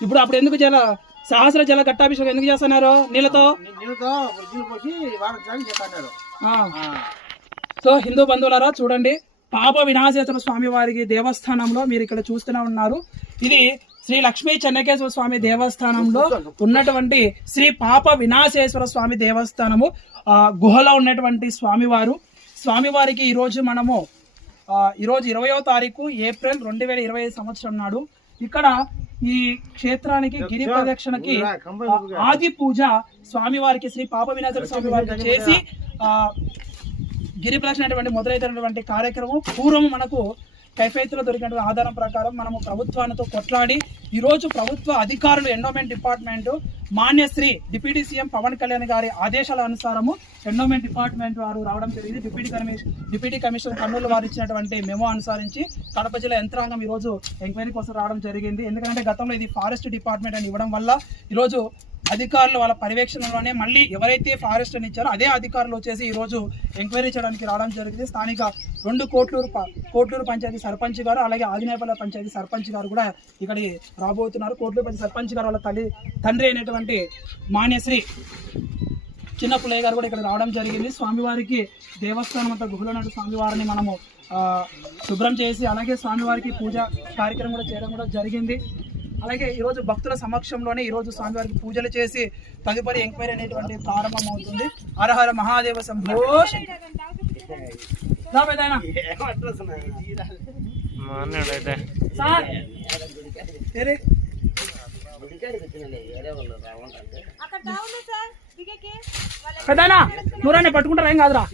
ఇప్పుడు అప్పుడు ఎందుకు జల సహస్ర జల ఘట్టాభిషేకం ఎందుకు చేస్తున్నారు నీళ్ళతో? పోసి. సో హిందూ బంధువులారా చూడండి. పాప వినాశేశ్వర స్వామి వారికి దేవస్థానంలో మీరు ఇక్కడ చూస్తూనే ఉన్నారు. ఇది శ్రీ లక్ష్మీ చెన్నకేశ్వర స్వామి దేవస్థానంలో ఉన్నటువంటి శ్రీ పాప వినాశేశ్వర స్వామి దేవస్థానము ఆ, గుహలో ఉన్నటువంటి స్వామివారు. స్వామివారికి ఈరోజు మనము ఆ, ఈరోజు ఇరవయో తారీఖు ఏప్రిల్ రెండు వేల ఇరవై సంవత్సరం నాడు ఇక్కడ ఈ క్షేత్రానికి గిరి ప్రదక్షిణకి ఆది పూజ స్వామివారికి శ్రీ పాప వినాశక స్వామి వారికి చేసి ఆ గిరి ప్రదక్షిణ మొదలైనటువంటి కార్యక్రమం పూర్వం మనకు కైఫైతులో దొరికిన ఆధారం ప్రకారం మనము ప్రభుత్వాలతో కొట్లాడి ఈరోజు ప్రభుత్వ అధికారులు ఎండోమెంట్ డిపార్ట్మెంట్ మాన్యశ్రీ డిప్యూటీ సీఎం పవన్ కళ్యాణ్ గారి ఆదేశాల అనుసారము ఎండోమెంట్ డిపార్ట్మెంట్ వారు రావడం జరిగింది. Deputy commission deputy commissioner Kurnool వారు ఇచ్చినటువంటి మెమో అనుసరించి కడప జిల్లా యంత్రాంగం ఈరోజు ఎంక్వైరీ కోసం రావడం జరిగింది. ఎందుకంటే గతంలో ఇది ఫారెస్ట్ డిపార్ట్మెంట్ అని ఇవ్వడం వల్ల ఈరోజు అధికారులు వాళ్ళ పర్యవేక్షణలోనే మళ్ళీ ఎవరైతే ఫారెస్ట్ అని ఇచ్చారో అదే అధికారులు వచ్చేసి ఈ రోజు ఎంక్వైరీ చేయడానికి రావడం జరిగింది. స్థానిక రెండు కోట్లూరు ప- కోట్లూరు పంచాయతీ సర్పంచ్ గారు అలాగే ఆదినేపల్లి పంచాయతీ సర్పంచ్ గారు కూడా ఇక్కడికి రాబోతున్నారు. కోట్లూరు పంచాయతీ సర్పంచ్ గారు వాళ్ళ తల్లి తండ్రి అయినటువంటి మాన్యశ్రీ చిన్న పుల్లయ్య గారు కూడా ఇక్కడ రావడం జరిగింది. స్వామివారికి దేవస్థానం అంతా గుహలో నాటి స్వామివారిని మనము శుభ్రం చేసి అలాగే స్వామివారికి పూజ కార్యక్రమం కూడా చేయడం కూడా జరిగింది. అలాగే ఈరోజు భక్తుల సమక్షంలోనే ఈరోజు స్వామివారికి పూజలు చేసి తదుపరి ఎంక్వైరీ అనేటువంటి ప్రారంభం అవుతుంది హరహర మహాదేవ పెద్దాయనా నువ్వు రండి పట్టుకుంటారా? ఏం కాదురా.